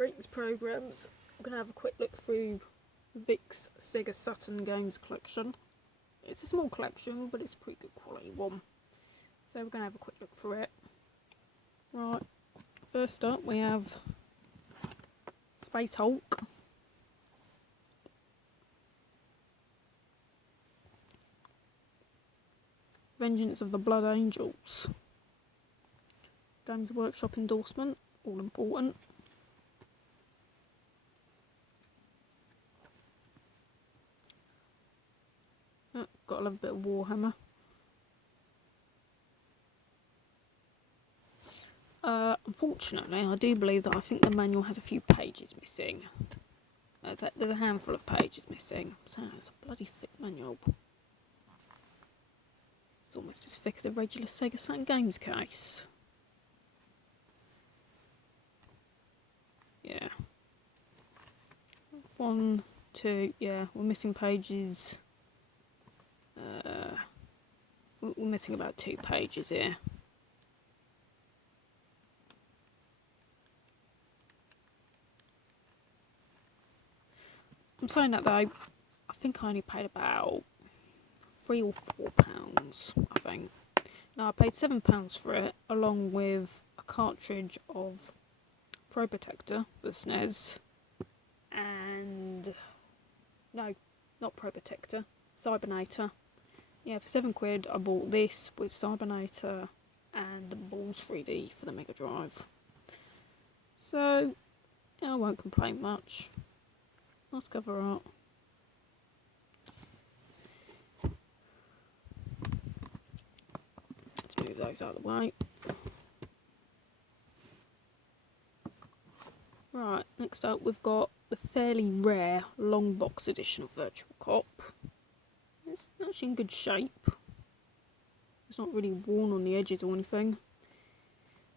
Greetings programs. I'm going to have a quick look through Vic's Sega Saturn games collection. It's a small collection, but it's a pretty good quality one. So we're going to have a quick look through it. Right, first up we have Space Hulk. Vengeance of the Blood Angels. Games Workshop endorsement, all important. Oh, got a little bit of Warhammer. Unfortunately, I do believe that I think the manual has a few pages missing. There's a handful of pages missing, so it's a bloody thick manual. It's almost as thick as a regular Sega Saturn games case. Yeah. 1, 2, yeah, we're missing pages. We're missing about 2 pages here. I'm saying that though, I think I only paid about £3 or £4, I think. Now I paid £7 for it, along with a cartridge of Pro Protector for the SNES, and no, not Pro Protector, Cybernator. Yeah, for £7 I bought this with Cybernator and the Balls 3D for the Mega Drive. So, yeah, I won't complain much. Nice cover art. Let's move those out of the way. Right, next up we've got the fairly rare long box edition of Virtual Cop. It's actually in good shape. It's not really worn on the edges or anything.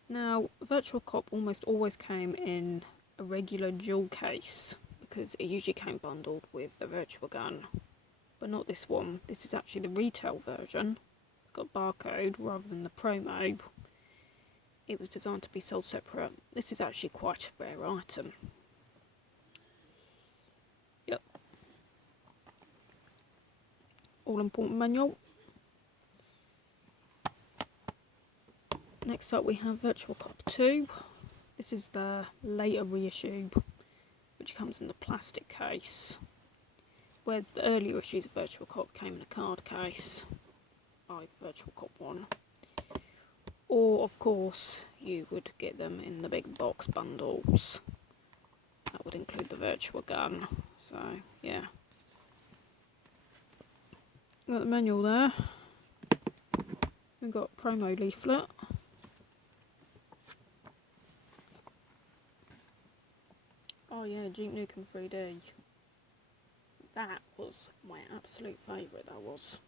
Now, Virtual Cop almost always came in a regular dual case, because it usually came bundled with the Virtual Gun. But not this one. This is actually the retail version. It's got barcode rather than the promo. It was designed to be sold separate. This is actually quite a rare item. Yep. All important manual. Next up we have Virtual Cop 2. This is the later reissue, which comes in the plastic case, whereas the earlier issues of Virtual Cop came in a card case, like Virtual Cop 1. Or, of course, you would get them in the big box bundles. That would include the Virtual Gun, so, yeah. Got the manual there. We've got a promo leaflet. Oh yeah, Duke Nukem 3D. That was my absolute favourite, that was.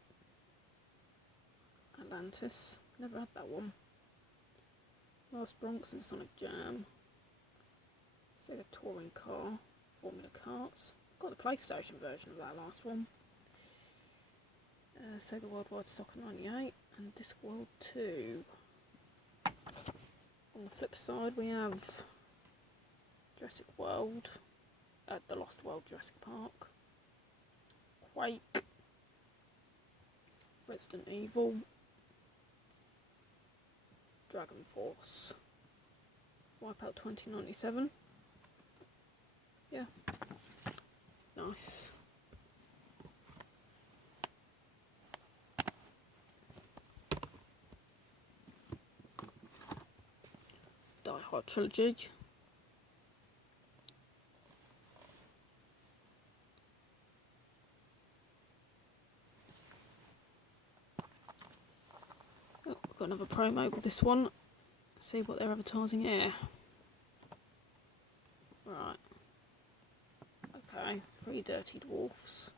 Atlantis. Never had that one. Last Bronx and Sonic Jam. Sega Touring Car. Formula Karts. Got the PlayStation version of that last one. Sega Worldwide Soccer 98 and Discworld 2. On the flip side we have Jurassic World, The Lost World Jurassic Park, Quake, Resident Evil, Dragon Force, Wipeout 2097. Yeah, nice. Die Hard Trilogy. Oh, we've got another promo with this one. Let's see what they're advertising here. Right. Okay, 3 Dirty Dwarfs.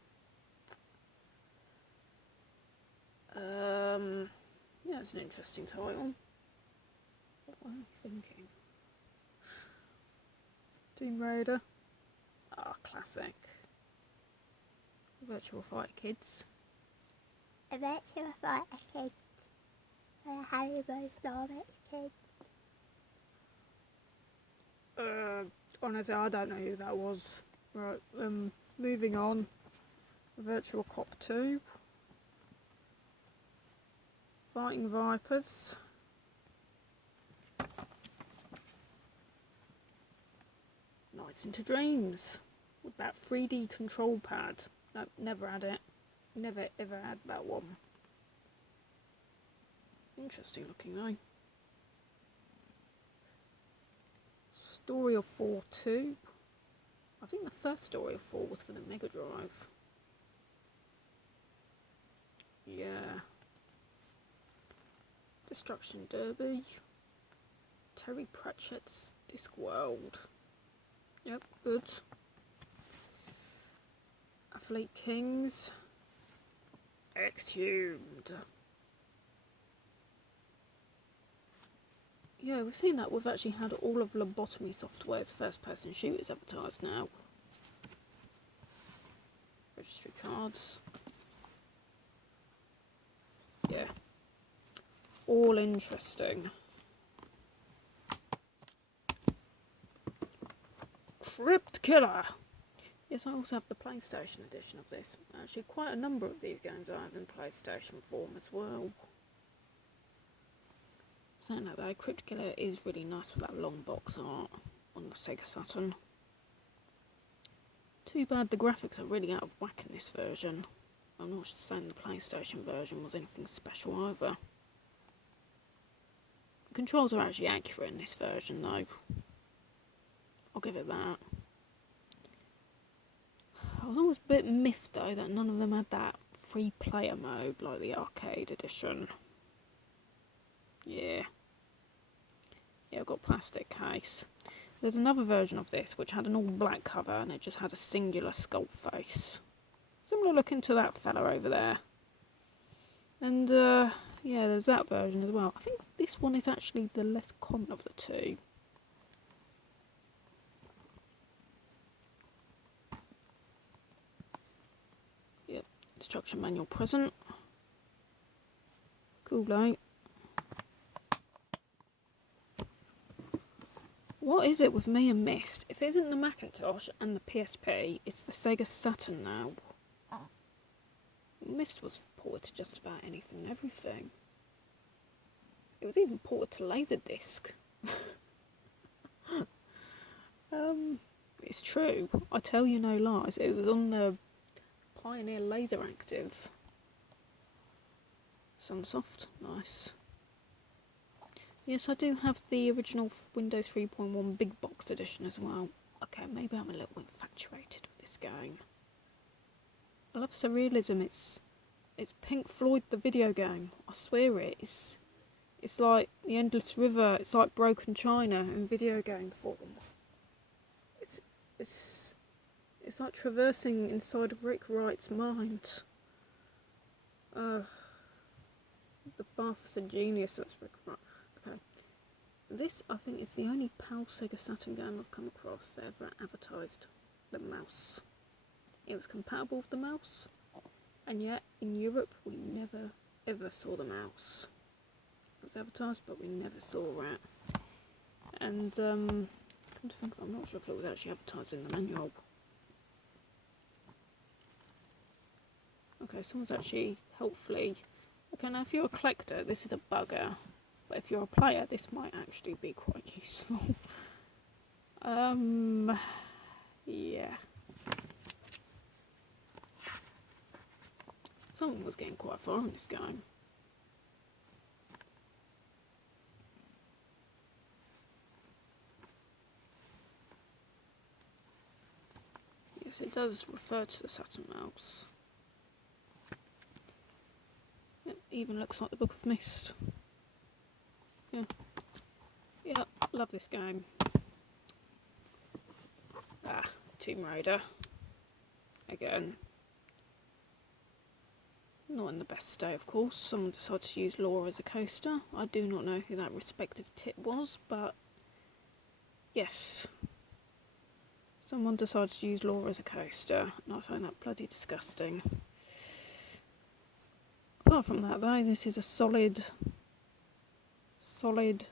Yeah, it's an interesting title. What am I thinking? Tomb Raider. Ah, classic. Virtual Fighter Kids. A Virtual Fighter Kids. A Haribo Starbucks Kids. Honestly, I don't know who that was. Right, moving on. Virtual Cop 2. Fighting Vipers. Nights into Dreams. With that 3D control pad. No, never had it. Never ever had that one. Interesting looking though. Story of 4 2. I think the first Story of 4 was for the Mega Drive. Yeah. Destruction Derby. Terry Pratchett's Discworld. Yep, good. Athlete Kings. Exhumed. Yeah, we've seen that. We've actually had all of Lobotomy Software's first-person shooters advertised now. Registry cards. Yeah. All interesting. Crypt Killer. Yes, I also have the PlayStation edition of this. Actually, quite a number of these games I have in PlayStation form as well. Saying that though, Crypt Killer is really nice with that long box art on the Sega Saturn. Too bad the graphics are really out of whack in this version. I'm not saying the PlayStation version was anything special either. The controls are actually accurate in this version though. I'll give it that. I was always a bit miffed though that none of them had that free player mode like the arcade edition. Yeah. Yeah, I've got plastic case. There's another version of this which had an all black cover and it just had a singular sculpt face. Similar looking to that fella over there. And yeah, there's that version as well. I think this one is actually the less common of the two. Yep, instruction manual present. Cool light. What is it with me and Myst? If it isn't the Macintosh and the PSP, it's the Sega Saturn now. Myst was ported to just about anything and everything. It was even ported to Laserdisc. It's true. I tell you no lies. It was on the Pioneer Laser Active. Sunsoft, nice. Yes, I do have the original Windows 3.1 big box edition as well. Okay, maybe I'm a little infatuated with this game. I love surrealism. It's Pink Floyd the video game. I swear it. It's like the Endless River. It's like Broken China in video game form. It's like traversing inside of Rick Wright's mind. The Father said genius. That's Rick Wright. Okay. This, I think, is the only PAL Sega Saturn game I've come across that ever advertised the mouse. It was compatible with the mouse, and yet in Europe we never ever saw the mouse. It was advertised, but we never saw it. And come to think of it, I'm not sure if it was actually advertised in the manual. Okay, someone's actually helpfully. Okay, now if you're a collector, this is a bugger. But if you're a player, this might actually be quite useful. Yeah. Someone was getting quite far in this game. Yes, it does refer to the Saturn mouse. It even looks like the Book of Mist. Yeah, love this game. Tomb Raider. Again. Not in the best state, of course. Someone decided to use Laura as a coaster. I do not know who that respective tit was, but yes. Someone decided to use Laura as a coaster, and I find that bloody disgusting. Apart from that, though, this is a solid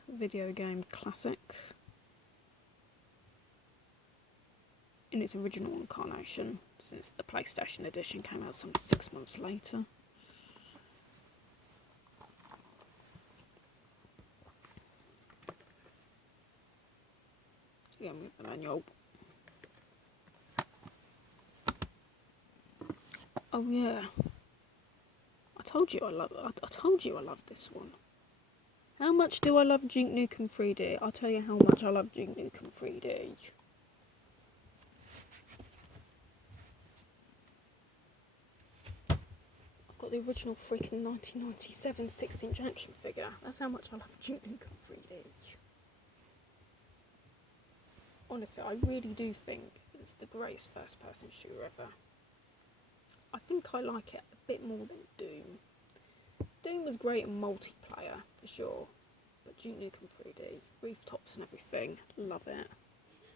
video game classic. in its original incarnation, since the PlayStation edition came out some 6 months later. Yeah, with the manual. Oh yeah, I told you I love this one. How much do I love Duke Nukem 3D? I'll tell you how much I love Duke Nukem 3D. I've got the original freaking 1997 6-inch action figure. That's how much I love Duke Nukem 3D. Honestly, I really do think it's the greatest first-person shooter ever. I think I like it a bit more than Doom. Doom was great in multiplayer, for sure. But Duke Nukem 3D, rooftops and everything, love it.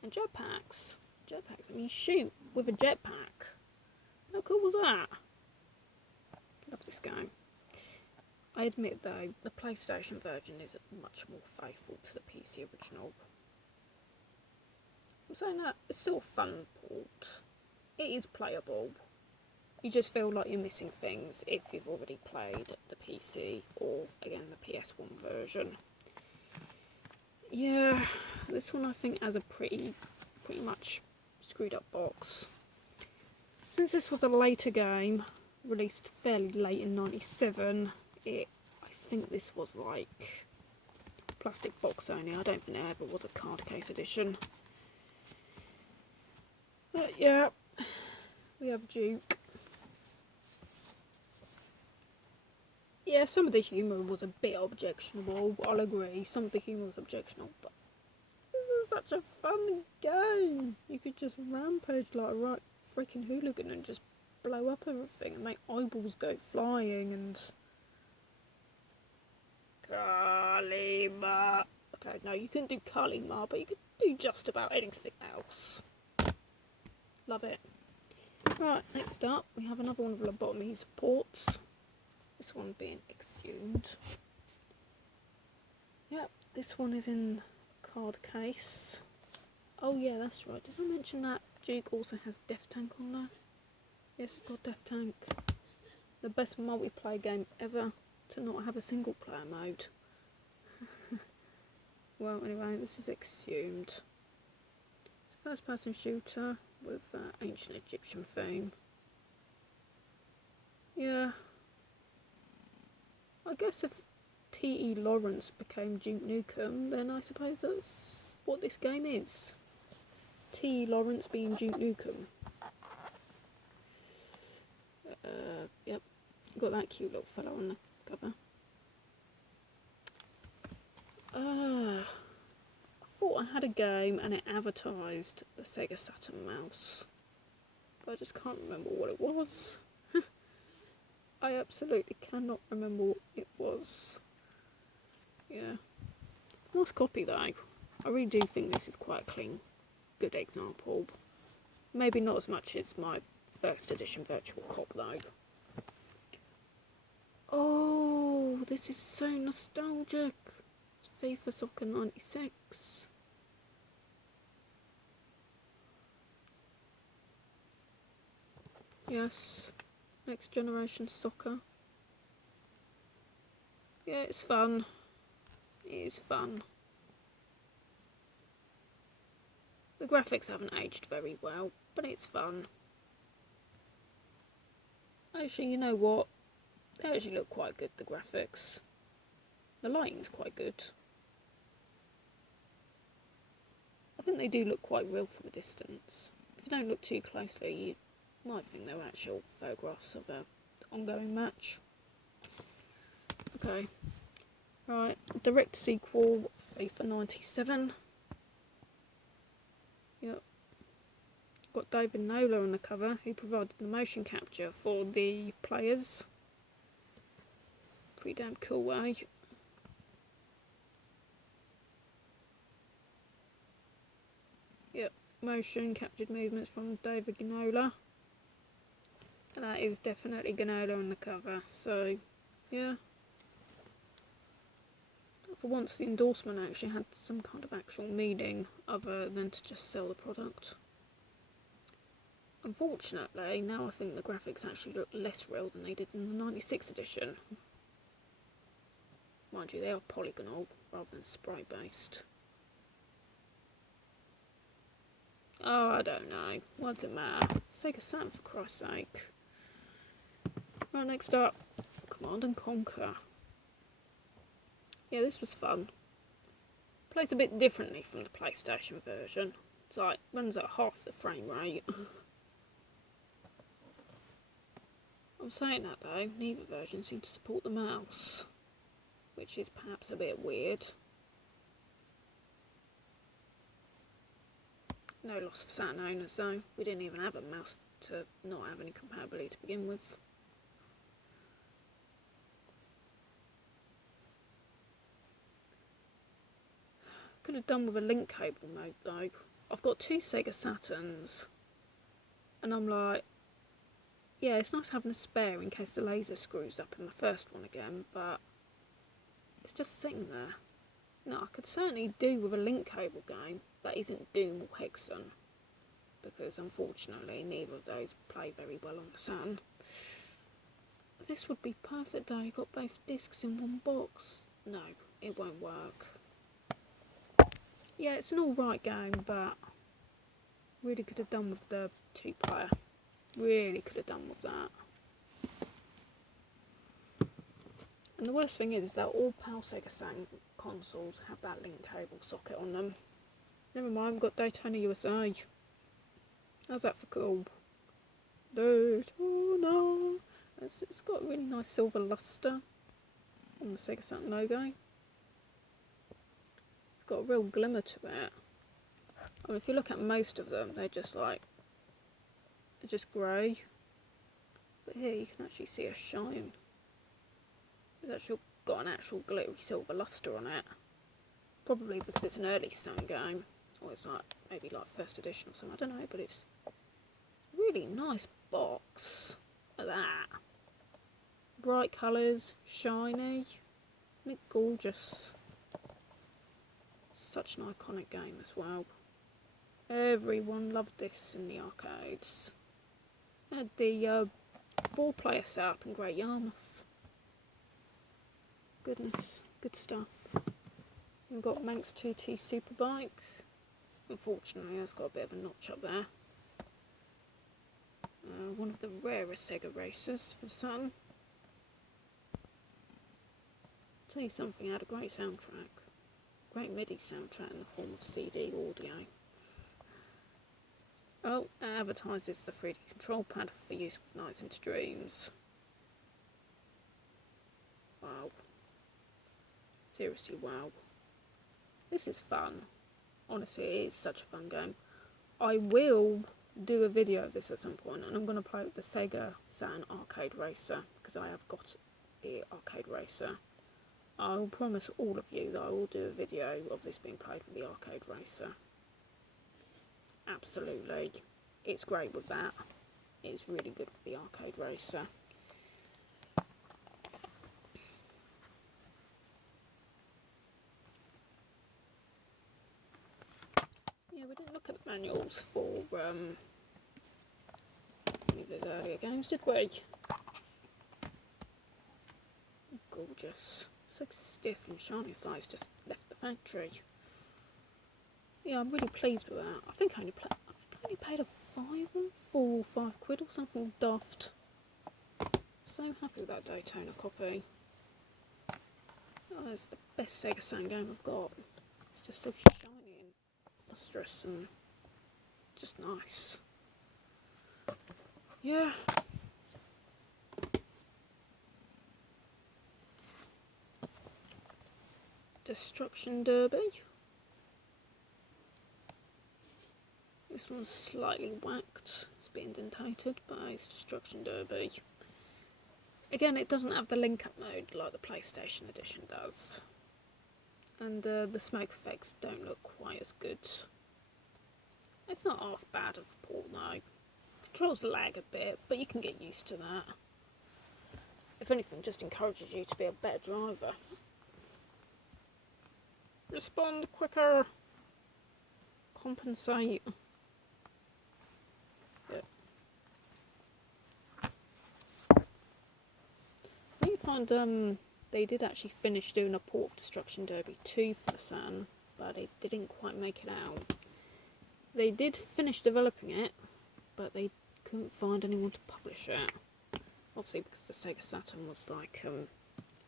And jetpacks. I mean, shoot with a jetpack. How cool was that? Love this game. I admit though, the PlayStation version is much more faithful to the PC original. I'm saying that, it's still a fun port. It is playable. You just feel like you're missing things if you've already played the PC or, again, the PS1 version. Yeah, this one I think has a pretty much screwed up box. Since this was a later game, released fairly late in '97, I think this was like plastic box only. I don't think there ever was a card case edition. But yeah, we have Duke. Yeah, some of the humour was a bit objectionable, I'll agree. Some of the humour was objectionable, but this was such a fun game. You could just rampage like a right freaking hooligan and just blow up everything and make eyeballs go flying and... Kalima. Okay, no, you couldn't do Kalima, but you could do just about anything else. Love it. Right, next up, we have another one of Lobotomy's ports. This one being Exhumed. Yep, this one is in card case. Oh yeah, that's right. Did I mention that Duke also has Death Tank on there? Yes, it's got Death Tank. The best multiplayer game ever to not have a single player mode. Well, anyway, this is Exhumed. It's a first person shooter with ancient Egyptian theme. Yeah. I guess if T.E. Lawrence became Duke Nukem, then I suppose that's what this game is. T.E. Lawrence being Duke Nukem. Yep, got that cute little fellow on the cover. I thought I had a game and it advertised the Sega Saturn mouse, but I just can't remember what it was. I absolutely cannot remember what it was. Yeah. It's a nice copy though. I really do think this is quite a clean, good example. Maybe not as much as my first edition Virtual Cop though. Oh, this is so nostalgic. It's FIFA Soccer 96. Yes. Next Generation Soccer. Yeah, it's fun. It is fun. The graphics haven't aged very well, but it's fun. Actually, you know what? They actually look quite good, the graphics. The lighting's quite good. I think they do look quite real from a distance. If you don't look too closely, you might think they're actual photographs of an ongoing match. Okay. Right, direct sequel, FIFA 97. Yep. Got David Nola on the cover, who provided the motion capture for the players. Pretty damn cool way. Yep, motion captured movements from David Ginola. And that is definitely Ginola on the cover, so yeah. For once the endorsement actually had some kind of actual meaning other than to just sell the product. Unfortunately, now I think the graphics actually look less real than they did in the 96 edition. Mind you, they are polygonal rather than spray based. Oh, I don't know. What does it matter? Sega Saturn, for Christ's sake. Right, next up, Command and Conquer. Yeah, this was fun. Plays a bit differently from the PlayStation version. It's like, runs at half the frame rate. I'm saying that though, neither version seems to support the mouse, which is perhaps a bit weird. No loss of Saturn owners though. We didn't even have a mouse to not have any compatibility to begin with. Could have done with a link cable mode though. I've got 2 Sega Saturns, and I'm like, yeah, it's nice having a spare in case the laser screws up in the first one again, but it's just sitting there. No, I could certainly do with a link cable game that isn't Doom or Hexen, because unfortunately neither of those play very well on the Saturn. This would be perfect though, you got both discs in one box. No, it won't work. Yeah, it's an alright game, but really could have done with the 2-player. Really could have done with that. And the worst thing is that all PAL Sega Saturn consoles have that link cable socket on them. Never mind, we've got Daytona USA. How's that for cool? Daytona! It's got a really nice silver lustre on the Sega Saturn logo. It's got a real glimmer to it. I mean, if you look at most of them, they're just grey. But here you can actually see a shine. It's actually got an actual glittery silver lustre on it. Probably because it's an early Saturn game. Or it's like, maybe like first edition or something, I don't know, but it's a really nice box. Look at that. Bright colours, shiny, isn't it gorgeous? Such an iconic game as well. Everyone loved this in the arcades. It had the 4-player setup in Great Yarmouth. Goodness, good stuff. We've got Manx 2T Superbike. Unfortunately, it's got a bit of a notch up there. One of the rarest Sega racers for the Saturn. Tell you something, it had a great soundtrack. Great MIDI soundtrack in the form of CD audio. Oh, it advertises the 3D control pad for use with Nights into Dreams. Wow. Seriously, wow. This is fun. Honestly, it is such a fun game. I will do a video of this at some point, and I'm going to play with the Sega Saturn Arcade Racer, because I have got the Arcade Racer. I will promise all of you that I will do a video of this being played with the Arcade Racer. Absolutely. It's great with that. It's really good with the Arcade Racer. Yeah, we didn't look at the manuals for any of those earlier games, did we? Gorgeous. So stiff and shiny, it's like it's just left the factory. Yeah, I'm really pleased with that. I think I only paid a £5 or £5 or something daft. So happy with that Daytona copy. Oh, it's the best Sega Saturn game I've got. It's just so shiny and lustrous and just nice. Yeah. Destruction Derby. This one's slightly whacked. It's a bit indentated, but it's Destruction Derby. Again, it doesn't have the link-up mode like the PlayStation edition does. And the smoke effects don't look quite as good. It's not half bad of a port though. Controls lag a bit, but you can get used to that. If anything, just encourages you to be a better driver. Respond quicker. Compensate. Yeah. find they did actually finish doing a port of Destruction Derby 2 for the Saturn, but they didn't quite make it out. They did finish developing it, but they couldn't find anyone to publish it. Obviously because the Sega Saturn was like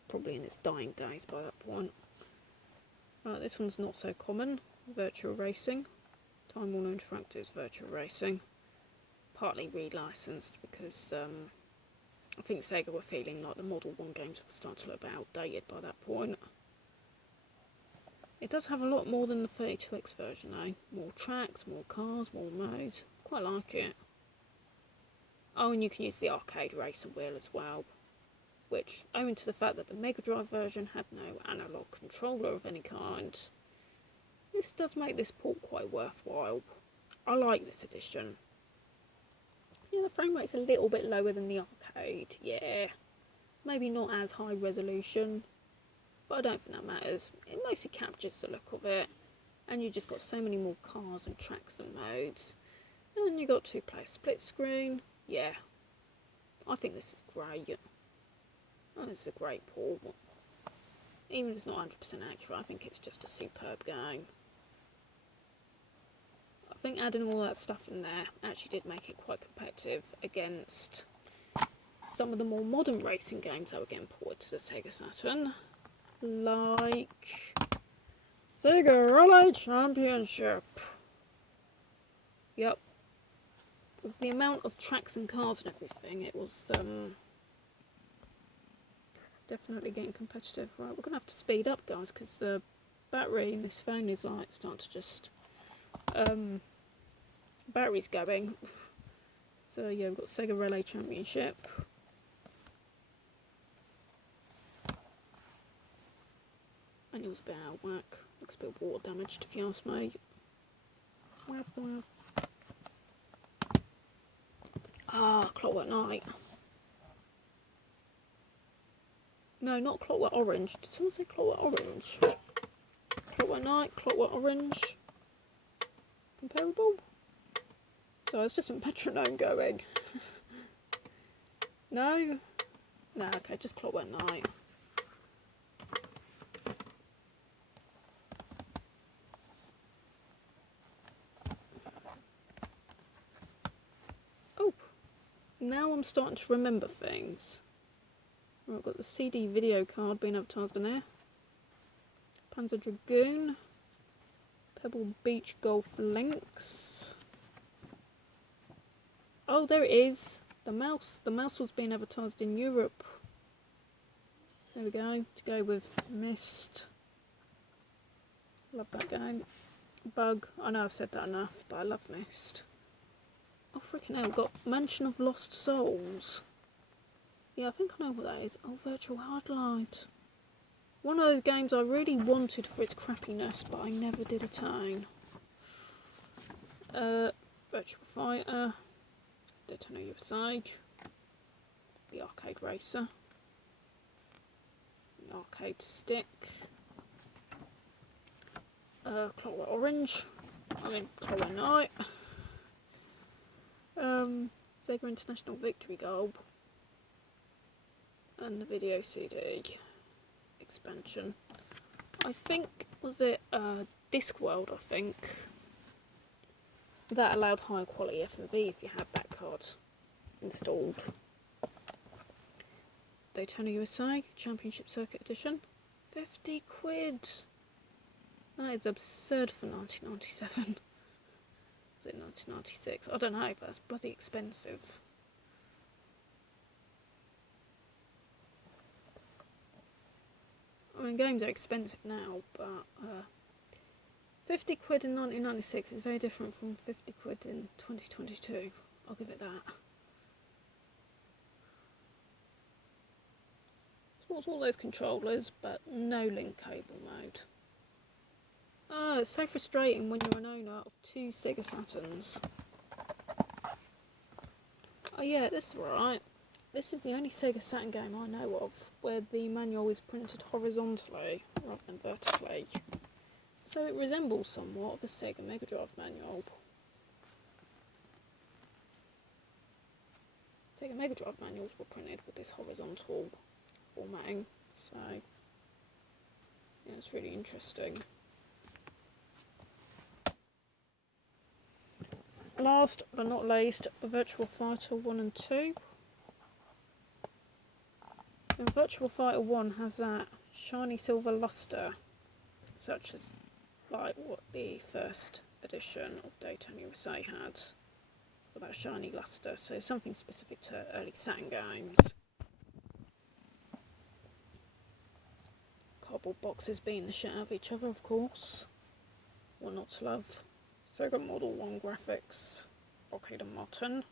probably in its dying days by that point. Right, this one's not so common. Virtual Racing. Time Warner Interactive's Virtual Racing. Partly re-licensed because I think Sega were feeling like the Model 1 games were starting to look a bit outdated by that point. It does have a lot more than the 32X version though. More tracks, more cars, more modes. Quite like it. Oh, and you can use the arcade racer wheel as well, which, owing to the fact that the Mega Drive version had no analog controller of any kind, this does make this port quite worthwhile. I like this edition. Yeah, the frame rate's a little bit lower than the arcade, yeah. Maybe not as high resolution, but I don't think that matters. It mostly captures the look of it, and you just got so many more cars and tracks and modes. And you got 2-player split screen, yeah. I think this is great. Oh, this is a great port. Even if it's not 100% accurate, I think it's just a superb game. I think adding all that stuff in there actually did make it quite competitive against some of the more modern racing games that were getting ported to the Sega Saturn, like Sega Rally Championship. Yep. With the amount of tracks and cars and everything, it was definitely getting competitive. Right, we're going to have to speed up, guys, because the battery in this phone is like starting to just battery's going. So yeah, we've got Sega Relay Championship. Manual's a bit out of whack. Looks a bit water damaged if you ask me. Ah, Clockwork Night. No, not Clockwork Orange. Did someone say Clockwork Orange? Clockwork Night, Clockwork Orange. Comparable? So it's just a metronome going. No? No, okay, just Clockwork Night. Oh, now I'm starting to remember things. Right, I've got the CD video card being advertised in there. Panzer Dragoon. Pebble Beach Golf Links. Oh, there it is. The mouse was being advertised in Europe. There we go. To go with Myst. Love that game. Bug. I know I've said that enough, but I love Myst. Oh, freaking hell. We've got Mansion of Lost Souls. Yeah, I think I know what that is. Oh, Virtual Hardlight. One of those games I really wanted for its crappiness, but I never did attain. Virtual Fighter. Daytona USA. The Arcade Racer. The Arcade Stick. Clockwork Orange. Clockwork Night. Sega International Victory Gold. And the video CD expansion. I think, was it Discworld, I think. That allowed high quality FMV if you had that card installed. Daytona USA Championship Circuit Edition. 50 quid. That is absurd for 1997. Was it 1996? I don't know, but that's bloody expensive. I mean, games are expensive now, but 50 quid in 1996 is very different from 50 quid in 2022. I'll give it that. Sports all those controllers, but no link cable mode. Oh, it's so frustrating when you're an owner of 2 Sega Saturns. Oh yeah, this is right. This is the only Sega Saturn game I know of where the manual is printed horizontally rather than vertically. So it resembles somewhat of the Sega Mega Drive manual. Sega Mega Drive manuals were printed with this horizontal formatting. So yeah, it's really interesting. Last but not least, Virtua Fighter 1 and 2. And Virtua Fighter 1 has that shiny silver luster, such as like what the first edition of Daytona USA had, with that shiny luster, so something specific to early Saturn games. Cardboard boxes beating the shit out of each other, of course. What not to love? Sega Model 1 graphics, arcade and mutton.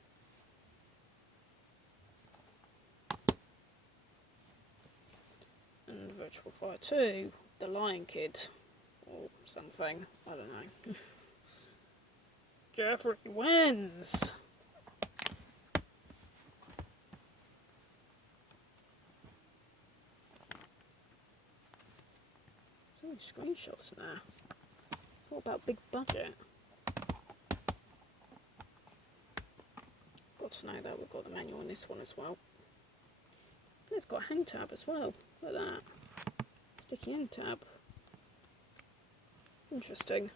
And Virtua Fighter 2, The Lion Kid, or something, I don't know. Jeffrey wins! So many screenshots in there. What about big budget? Got to know that we've got the manual on this one as well. And it's got a hang tab as well. Look at that. Sticky end tab. Interesting.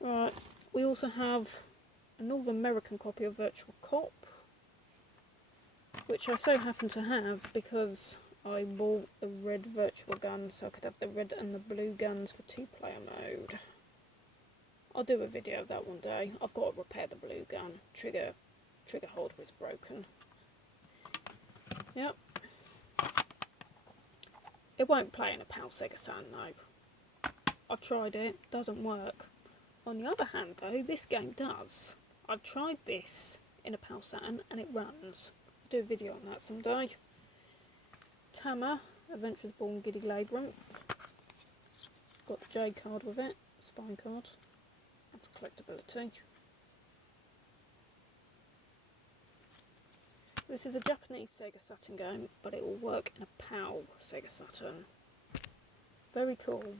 Right, we also have a North American copy of Virtual Cop, which I so happen to have because I bought a red virtual gun so I could have the red and the blue guns for 2-player mode. I'll do a video of that one day. I've got to repair the blue gun. Trigger holder is broken. Yep. It won't play in a PAL Sega Saturn though. I've tried it, doesn't work. On the other hand though, this game does. I've tried this in a PAL Saturn and it runs. I'll do a video on that someday. Tama, Adventures Born Giddy Labyrinth. Got the J card with it, spine card. That's Collectibility. This is a Japanese Sega Saturn game, but it will work in a PAL Sega Saturn. Very cool.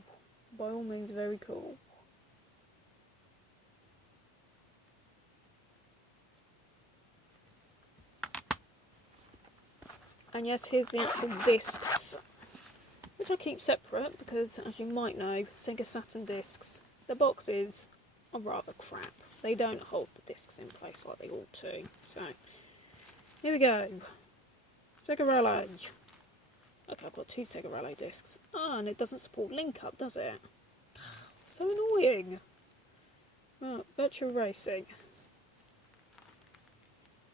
By all means, very cool. And yes, here's the actual discs, which I keep separate because, as you might know, Sega Saturn discs, the boxes are rather crap. They don't hold the discs in place like they ought to. So, here we go. Sega Rally. Okay, I've got 2 Sega Rally discs. Ah, and it doesn't support link up, does it? So annoying. Right, Virtual Racing.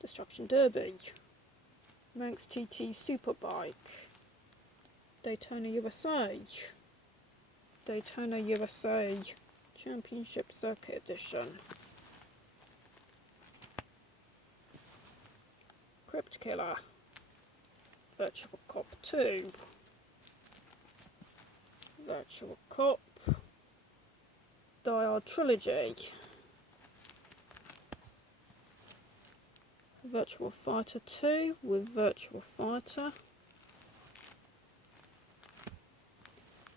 Destruction Derby. Manx Superbike. Daytona USA. Daytona USA Championship Circuit Edition. Crypt Killer. Virtual Cop 2. Virtual Cop. Die Hard Trilogy. Virtua Fighter 2 with Virtua Fighter.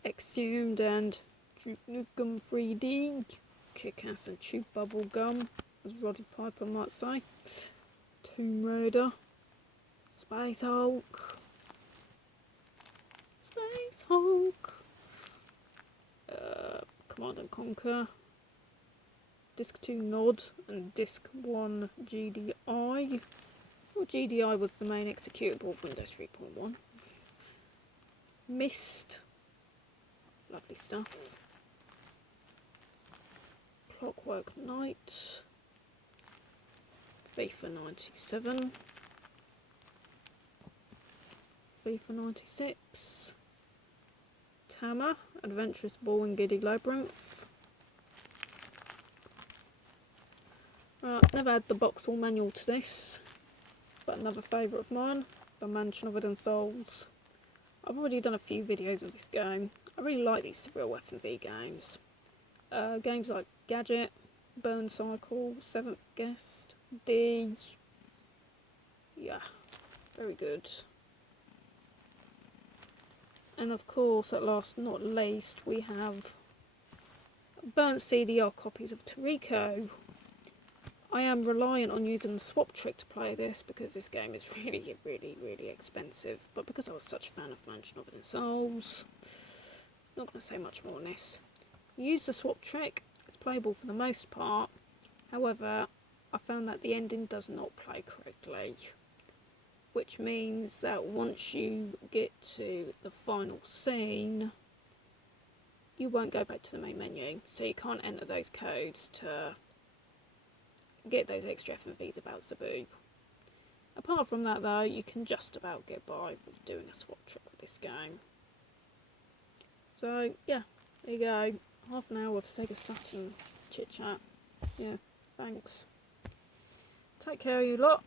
Exhumed and Chew Gum 3D. Kick-Ass and Chew Bubble Gum, as Roddy Piper might say. Tomb Raider. Space Hulk. Space Hulk. Command and Conquer. Disc 2 Nod and Disc 1 GDI. Well, GDI was the main executable of Windows 3.1. Myst. Lovely stuff. Clockwork Knight. FIFA 97. FIFA 96. Tama, Adventurous Ball and Giddy Labyrinth. Never had the box or manual to this, but another favourite of mine, The Mansion of Hidden Souls. I've already done a few videos of this game. I really like these surreal F&V games. Games like Gadget, Burn Cycle, Seventh Guest, D. Yeah, very good. And of course, at last not least, we have burnt CDR copies of Toriko. I am reliant on using the swap trick to play this because this game is really, really, really expensive. But because I was such a fan of Mansion of the Souls, not going to say much more on this. Use the swap trick. It's playable for the most part. However, I found that the ending does not play correctly, which means that once you get to the final scene, you won't go back to the main menu, so you can't enter those codes to get those extra FMVs about Zaboo. Apart from that though, you can just about get by with doing a swap trick with this game. So yeah, there you go. Half an hour of Sega Saturn chit chat. Yeah, thanks. Take care you lot.